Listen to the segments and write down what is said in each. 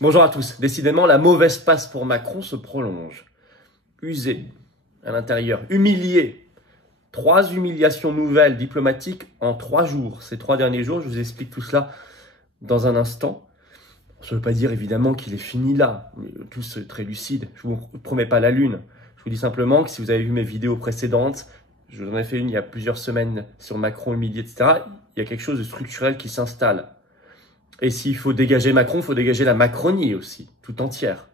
Bonjour à tous. Décidément, la mauvaise passe pour Macron se prolonge. Usé à l'intérieur, humilié. 3 humiliations nouvelles diplomatiques en 3 jours. Ces 3 derniers jours, je vous explique tout cela dans un instant. Ça ne veut pas dire évidemment qu'il est fini là. Tous très lucides. Je ne vous promets pas la lune. Je vous dis simplement que si vous avez vu mes vidéos précédentes, je vous en ai fait une il y a plusieurs semaines sur Macron humilié, etc. Il y a quelque chose de structurel qui s'installe. Et s'il faut dégager Macron, il faut dégager la Macronie aussi, tout entière.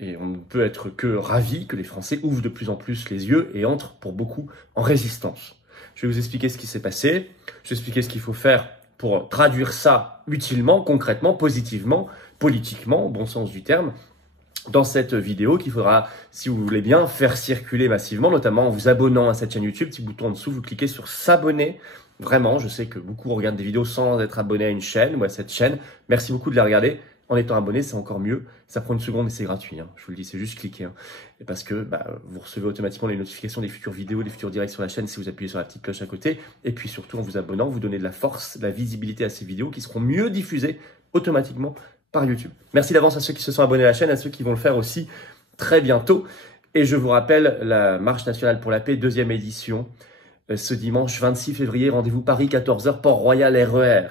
Et on ne peut être que ravi que les Français ouvrent de plus en plus les yeux et entrent pour beaucoup en résistance. Je vais vous expliquer ce qui s'est passé, je vais expliquer ce qu'il faut faire pour traduire ça utilement, concrètement, positivement, politiquement, au bon sens du terme, dans cette vidéo qu'il faudra, si vous voulez bien, faire circuler massivement, notamment en vous abonnant à cette chaîne YouTube. Petit bouton en dessous, vous cliquez sur s'abonner. Vraiment, je sais que beaucoup regardent des vidéos sans être abonnés à une chaîne ou à cette chaîne. Merci beaucoup de les regarder. En étant abonné, c'est encore mieux. Ça prend une seconde et c'est gratuit. Je vous le dis, c'est juste cliquer. Et parce que vous recevez automatiquement les notifications des futures vidéos, des futurs directs sur la chaîne si vous appuyez sur la petite cloche à côté. Et puis surtout, en vous abonnant, vous donnez de la force, de la visibilité à ces vidéos qui seront mieux diffusées automatiquement par YouTube. Merci d'avance à ceux qui se sont abonnés à la chaîne, à ceux qui vont le faire aussi très bientôt. Et je vous rappelle la Marche nationale pour la paix, 2e édition. Ce dimanche 26 février, rendez-vous Paris, 14h, Port-Royal RER.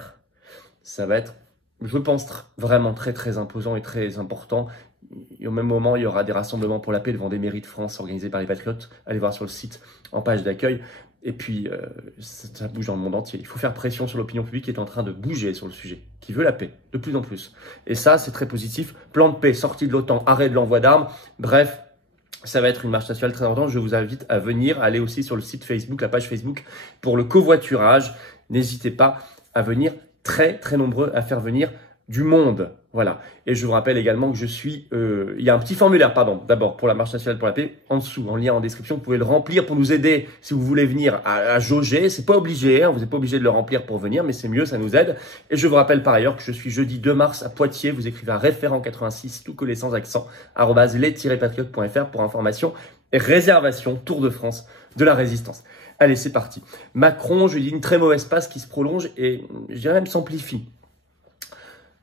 Ça va être, je pense, vraiment très imposant et très important. Et au même moment, il y aura des rassemblements pour la paix devant des mairies de France organisés par les Patriotes. Allez voir sur le site en page d'accueil. Et puis, ça bouge dans le monde entier. Il faut faire pression sur l'opinion publique qui est en train de bouger sur le sujet, qui veut la paix, de plus en plus. Et ça, c'est très positif. Plan de paix, sortie de l'OTAN, arrêt de l'envoi d'armes. Bref, ça va être une marche nationale très importante. Je vous invite à venir, aller aussi sur le site Facebook, la page Facebook pour le covoiturage. N'hésitez pas à venir, très nombreux à faire venir du monde. Voilà. Et je vous rappelle également que je suis... il y a un petit formulaire, d'abord pour la Marche nationale pour la paix, en dessous, en lien en description. Vous pouvez le remplir pour nous aider si vous voulez venir à jauger. C'est pas obligé, vous n'êtes pas obligé de le remplir pour venir, mais c'est mieux, ça nous aide. Et je vous rappelle par ailleurs que je suis jeudi 2 mars à Poitiers. Vous écrivez un référent 86, tout collé sans accent, @les-patriotes.fr pour information et réservation Tour de France de la résistance. Allez, c'est parti. Macron, je dis une très mauvaise passe qui se prolonge et je dirais même s'amplifie.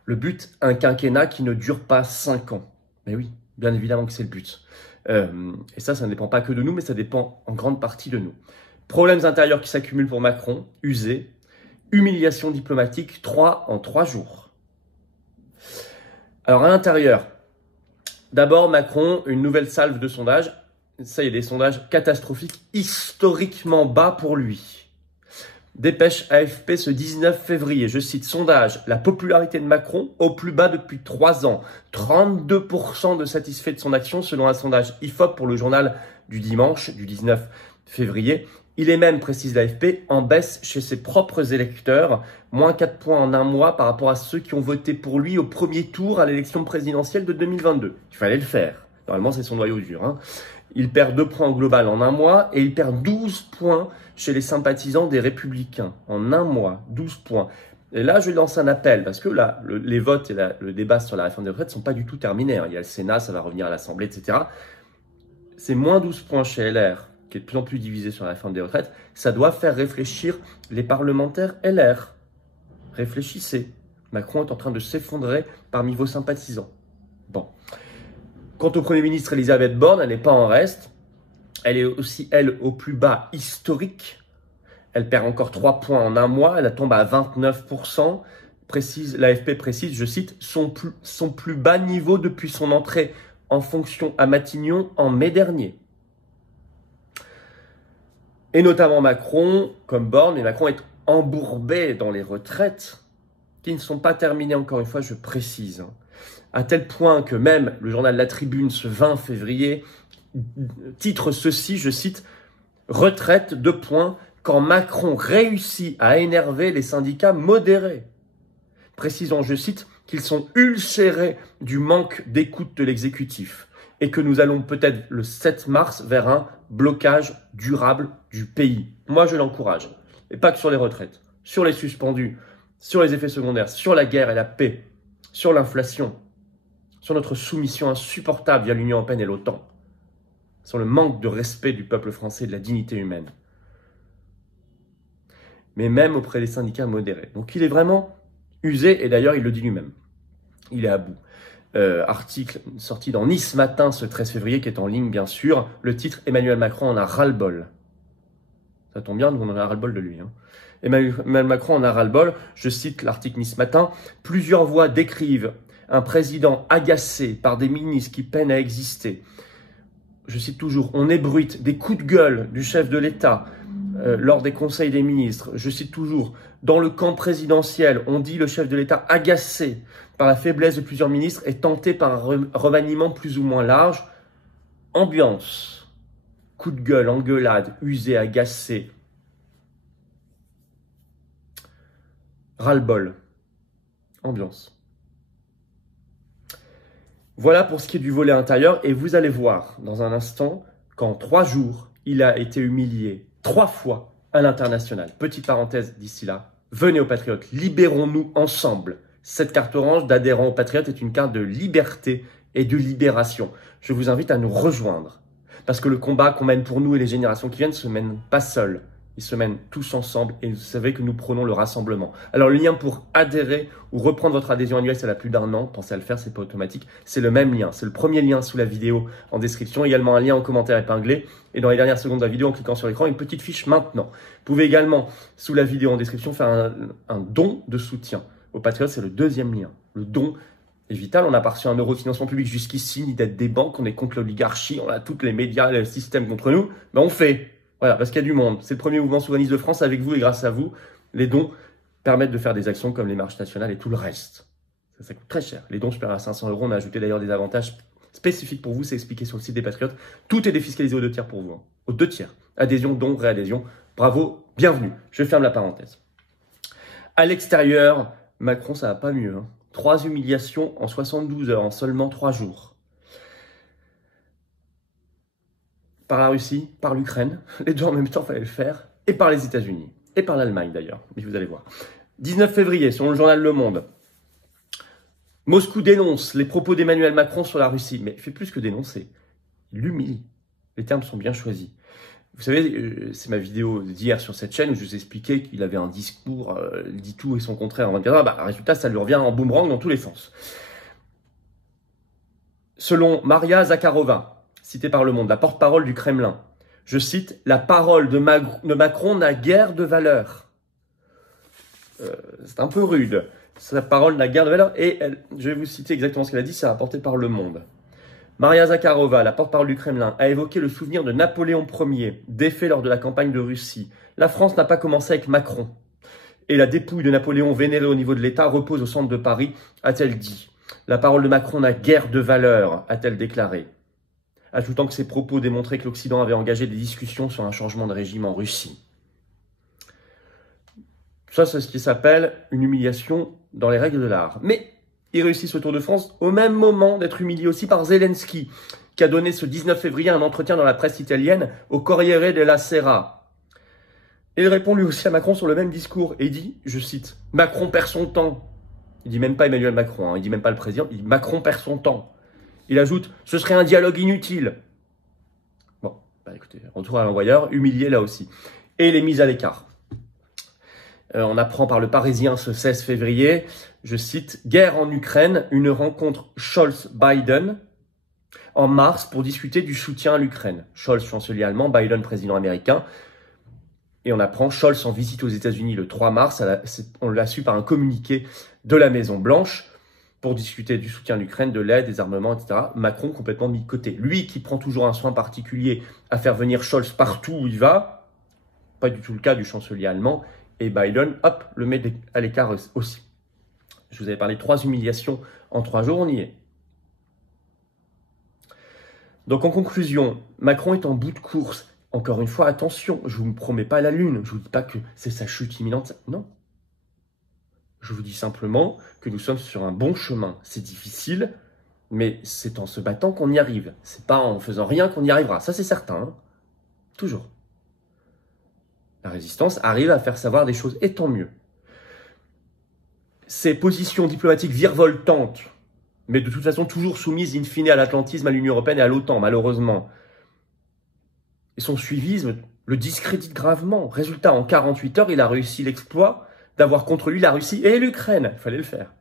Le but, un quinquennat qui ne dure pas 5 ans. Mais oui, bien évidemment que c'est le but. Et ça ne dépend pas que de nous, mais ça dépend en grande partie de nous. Problèmes intérieurs qui s'accumulent pour Macron, usé. Humiliation diplomatique, 3 en 3 jours. Alors à l'intérieur, d'abord Macron, une nouvelle salve de sondages. Ça y est, des sondages catastrophiques, historiquement bas pour lui. Dépêche AFP ce 19 février, je cite, sondage, la popularité de Macron au plus bas depuis 3 ans. 32% de satisfaits de son action selon un sondage IFOP pour le journal du dimanche, du 19 février. Il est même, précise l'AFP, en baisse chez ses propres électeurs, moins 4 points en un mois par rapport à ceux qui ont voté pour lui au premier tour à l'élection présidentielle de 2022. Il fallait le faire. Normalement, c'est son noyau dur. Il perd 2 points au global en un mois et il perd 12 points chez les sympathisants des Républicains. En un mois, 12 points. Et là, je lance un appel parce que là, les votes et le débat sur la réforme des retraites ne sont pas du tout terminés. Il y a le Sénat, ça va revenir à l'Assemblée, etc. C'est moins 12 points chez LR, qui est de plus en plus divisé sur la réforme des retraites. Ça doit faire réfléchir les parlementaires LR. Réfléchissez. Macron est en train de s'effondrer parmi vos sympathisants. Bon. Quant au Premier ministre Elisabeth Borne, elle n'est pas en reste. Elle est aussi, elle, au plus bas historique. Elle perd encore 3 points en un mois. Elle tombe à 29%. L'AFP précise, je cite, son plus bas niveau depuis son entrée en fonction à Matignon en mai dernier. Et notamment Macron, comme Borne, mais Macron est embourbé dans les retraites qui ne sont pas terminées, encore une fois, je précise. À tel point que même le journal La Tribune, ce 20 février, titre ceci, je cite, « Retraite, 2 points, quand Macron réussit à énerver les syndicats modérés ». Précisons, je cite, qu'ils sont ulcérés du manque d'écoute de l'exécutif et que nous allons peut-être le 7 mars vers un blocage durable du pays. Moi, je l'encourage. Et pas que sur les retraites, sur les suspendus, sur les effets secondaires, sur la guerre et la paix, sur l'inflation, sur notre soumission insupportable via l'Union européenne et l'OTAN, sur le manque de respect du peuple français et de la dignité humaine. Mais même auprès des syndicats modérés. Donc il est vraiment usé, et d'ailleurs il le dit lui-même. Il est à bout. Article sorti dans Nice Matin ce 13 février, qui est en ligne bien sûr. Le titre, Emmanuel Macron en a ras-le-bol. Ça tombe bien, nous on en a ras-le-bol de lui. Emmanuel Macron en a ras-le-bol. Je cite l'article Nice Matin. Plusieurs voix décrivent un président agacé par des ministres qui peinent à exister. Je cite toujours, on ébruite des coups de gueule du chef de l'État lors des conseils des ministres. Je cite toujours, dans le camp présidentiel, on dit le chef de l'État agacé par la faiblesse de plusieurs ministres et tenté par un remaniement plus ou moins large. Ambiance, coup de gueule, engueulade, usé, agacé, ras-le-bol, ambiance. Voilà pour ce qui est du volet intérieur, et vous allez voir dans un instant qu'en 3 jours, il a été humilié 3 fois à l'international. Petite parenthèse d'ici là, venez aux Patriotes, libérons-nous ensemble. Cette carte orange d'adhérent aux Patriotes est une carte de liberté et de libération. Je vous invite à nous rejoindre, parce que le combat qu'on mène pour nous et les générations qui viennent ne se mène pas seul. Ils se mènent tous ensemble et vous savez que nous prenons le rassemblement. Alors le lien pour adhérer ou reprendre votre adhésion annuelle, c'est là plus d'1 an. Pensez à le faire, c'est pas automatique. C'est le même lien. C'est le premier lien sous la vidéo en description. Également un lien en commentaire épinglé. Et dans les dernières secondes de la vidéo, en cliquant sur l'écran, une petite fiche maintenant. Vous pouvez également, sous la vidéo en description, faire un don de soutien. Aux Patriotes, c'est le 2e lien. Le don est vital. On n'a pas reçu 1 euro de financement public jusqu'ici, ni d'aide des banques. On est contre l'oligarchie. On a tous les médias, le système contre nous. Mais on fait. Voilà, parce qu'il y a du monde. C'est le premier mouvement souverainiste de France avec vous et grâce à vous. Les dons permettent de faire des actions comme les marches nationales et tout le reste. Ça coûte très cher. Les dons supérieurs à 500 euros, on a ajouté d'ailleurs des avantages spécifiques pour vous. C'est expliqué sur le site des Patriotes. Tout est défiscalisé aux 2 tiers pour vous. Aux 2 tiers. Adhésion, don, réadhésion. Bravo, bienvenue. Je ferme la parenthèse. À l'extérieur, Macron, ça va pas mieux. 3 humiliations en 72 heures, en seulement 3 jours. Par la Russie, par l'Ukraine, les 2 en même temps, il fallait le faire, et par les États-Unis, et par l'Allemagne d'ailleurs, mais vous allez voir. 19 février, selon le journal Le Monde, Moscou dénonce les propos d'Emmanuel Macron sur la Russie, mais il fait plus que dénoncer, il l'humilie. Les termes sont bien choisis. Vous savez, c'est ma vidéo d'hier sur cette chaîne où je vous expliquais qu'il avait un discours, il dit tout et son contraire en 24 heures, résultat, ça lui revient en boomerang dans tous les sens. Selon Maria Zakharova, cité par Le Monde, la porte-parole du Kremlin. Je cite, « La parole de Macron n'a guère de valeur. » C'est un peu rude. Sa parole n'a guère de valeur. Et je vais vous citer exactement ce qu'elle a dit, c'est rapporté par Le Monde. Maria Zakharova, la porte-parole du Kremlin, a évoqué le souvenir de Napoléon Ier, défait lors de la campagne de Russie. La France n'a pas commencé avec Macron. Et la dépouille de Napoléon vénérée au niveau de l'État repose au centre de Paris, a-t-elle dit. La parole de Macron n'a guère de valeur, a-t-elle déclaré. Ajoutant que ses propos démontraient que l'Occident avait engagé des discussions sur un changement de régime en Russie. Ça, c'est ce qui s'appelle une humiliation dans les règles de l'art. Mais il réussit ce Tour de France au même moment d'être humilié aussi par Zelensky, qui a donné ce 19 février un entretien dans la presse italienne au Corriere della Sera. Et il répond lui aussi à Macron sur le même discours et dit, je cite, « Macron perd son temps ». Il dit même pas Emmanuel Macron, il dit même pas le président, il dit « Macron perd son temps ». Il ajoute « Ce serait un dialogue inutile ». Bon, écoutez, retour à l'envoyeur, humilié là aussi. Et il est mis à l'écart. On apprend par le Parisien ce 16 février, je cite « Guerre en Ukraine, une rencontre Scholz-Biden en mars pour discuter du soutien à l'Ukraine. » Scholz, chancelier allemand, Biden, président américain. Et on apprend Scholz en visite aux États-Unis le 3 mars, on l'a su par un communiqué de la Maison-Blanche, pour discuter du soutien à l'Ukraine, de l'aide, des armements, etc. Macron complètement mis de côté. Lui qui prend toujours un soin particulier à faire venir Scholz partout où il va, pas du tout le cas du chancelier allemand, et Biden, hop, le met à l'écart aussi. Je vous avais parlé de 3 humiliations en 3 jours, on y est. Donc en conclusion, Macron est en bout de course. Encore une fois, attention, je ne vous promets pas la lune, je ne vous dis pas que c'est sa chute imminente, non. Je vous dis simplement que nous sommes sur un bon chemin. C'est difficile, mais c'est en se battant qu'on y arrive. C'est pas en faisant rien qu'on y arrivera. Ça, c'est certain. Hein. Toujours. La résistance arrive à faire savoir des choses, et tant mieux. Ces positions diplomatiques virevoltantes, mais de toute façon toujours soumises in fine à l'atlantisme, à l'Union européenne et à l'OTAN, malheureusement, et son suivisme le discrédite gravement. Résultat, en 48 heures, il a réussi l'exploit d'avoir contre lui la Russie et l'Ukraine. Il fallait le faire.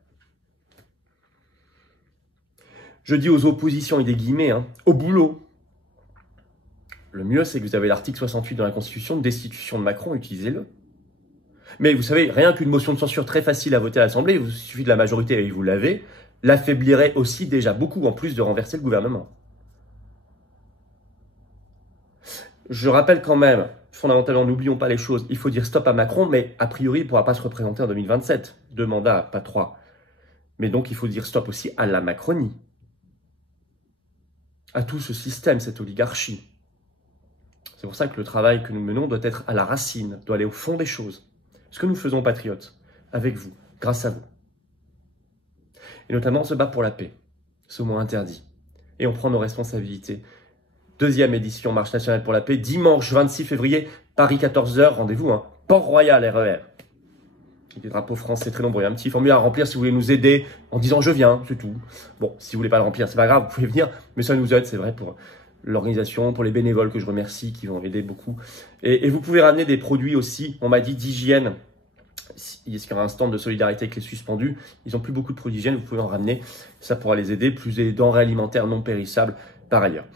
Je dis aux oppositions et des guillemets, hein, au boulot. Le mieux, c'est que vous avez l'article 68 dans la Constitution de destitution de Macron, utilisez-le. Mais vous savez, rien qu'une motion de censure très facile à voter à l'Assemblée, il vous suffit de la majorité et vous l'avez, l'affaiblirait aussi déjà beaucoup, en plus de renverser le gouvernement. Je rappelle quand même, fondamentalement, n'oublions pas les choses, il faut dire stop à Macron, mais a priori, il ne pourra pas se représenter en 2027. 2 mandats, pas 3. Mais donc, il faut dire stop aussi à la Macronie. À tout ce système, cette oligarchie. C'est pour ça que le travail que nous menons doit être à la racine, doit aller au fond des choses. Ce que nous faisons, patriotes, avec vous, grâce à vous. Et notamment, on se bat pour la paix, ce mot interdit. Et on prend nos responsabilités. 2e édition Marche nationale pour la paix, dimanche 26 février, Paris 14h, rendez-vous, hein, Port-Royal RER. Des drapeaux français très nombreux. Un petit formulaire à remplir si vous voulez nous aider en disant je viens, c'est tout. Bon, si vous voulez pas le remplir, c'est pas grave, vous pouvez venir, mais ça nous aide, c'est vrai, pour l'organisation, pour les bénévoles que je remercie, qui vont aider beaucoup. Et vous pouvez ramener des produits aussi, on m'a dit d'hygiène. Il y aura un stand de solidarité avec les suspendus. Ils n'ont plus beaucoup de produits d'hygiène, vous pouvez en ramener. Ça pourra les aider, plus des denrées alimentaires non périssables par ailleurs.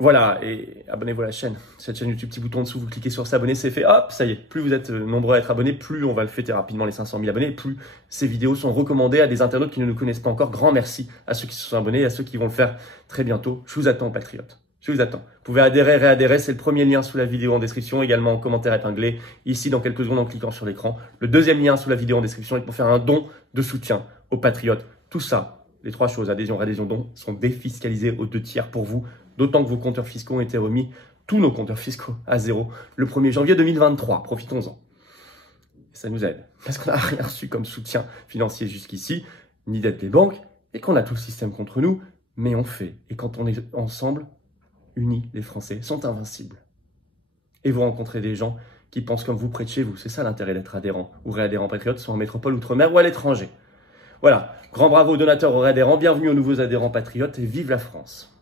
Voilà, et abonnez-vous à la chaîne. Cette chaîne YouTube, petit bouton en dessous, vous cliquez sur s'abonner, c'est fait, hop, ça y est. Plus vous êtes nombreux à être abonnés, plus on va le fêter rapidement les 500 000 abonnés, plus ces vidéos sont recommandées à des internautes qui ne nous connaissent pas encore. Grand merci à ceux qui se sont abonnés et à ceux qui vont le faire très bientôt. Je vous attends, patriotes. Je vous attends. Vous pouvez adhérer, réadhérer, c'est le premier lien sous la vidéo en description, également en commentaire épinglé, ici dans quelques secondes en cliquant sur l'écran. Le 2e lien sous la vidéo en description est pour faire un don de soutien aux patriotes. Tout ça, les 3 choses, adhésion, réadhésion, don, sont défiscalisés aux 2 tiers pour vous. D'autant que vos compteurs fiscaux ont été remis, tous nos compteurs fiscaux, à 0 le 1er janvier 2023. Profitons-en. Ça nous aide, parce qu'on n'a rien reçu comme soutien financier jusqu'ici, ni d'aide des banques, et qu'on a tout le système contre nous, mais on fait. Et quand on est ensemble, unis, les Français sont invincibles. Et vous rencontrez des gens qui pensent comme vous près de chez vous. C'est ça l'intérêt d'être adhérent ou réadhérent patriote, soit en métropole, outre-mer ou à l'étranger. Voilà, grand bravo aux donateurs, aux réadhérents, bienvenue aux nouveaux adhérents patriotes et vive la France.